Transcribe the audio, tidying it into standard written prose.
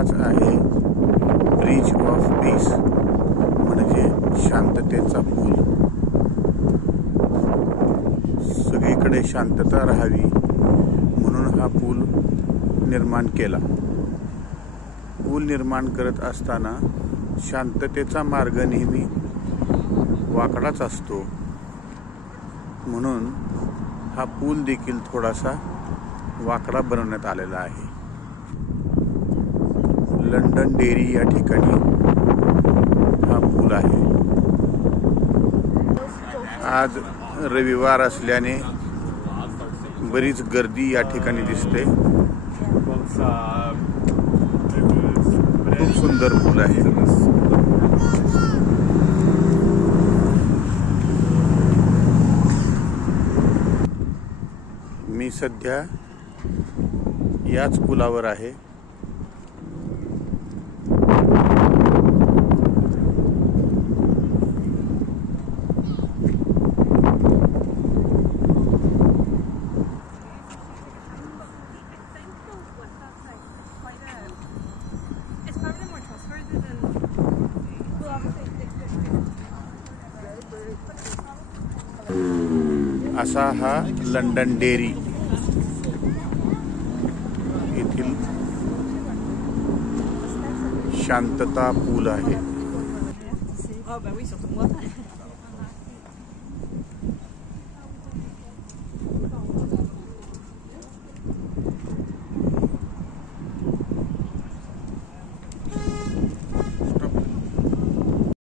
हाच आहे bridge of peace म्हणजे शांततेचा पूल। सगळीकडे शांतता राहावी म्हणून हा पूल निर्माण केला। पूल निर्माण करत असताना शांततेचा मार्ग नेहमी वाकडाच असतो, म्हणून हा पूल देखील थोडासा वाकडा बनवण्यात आलेला आहे। लंडन डेअरी या ठिकाणी हा पूल आहे। आज रविवार असल्याने बरीच गर्दी या ठिकाणी दिसते। खूप सुंदर पूल आहे। मी सध्या याच पुलावर आहे। असा हा लंडन डेअरी येथील शांतता पूल आहे।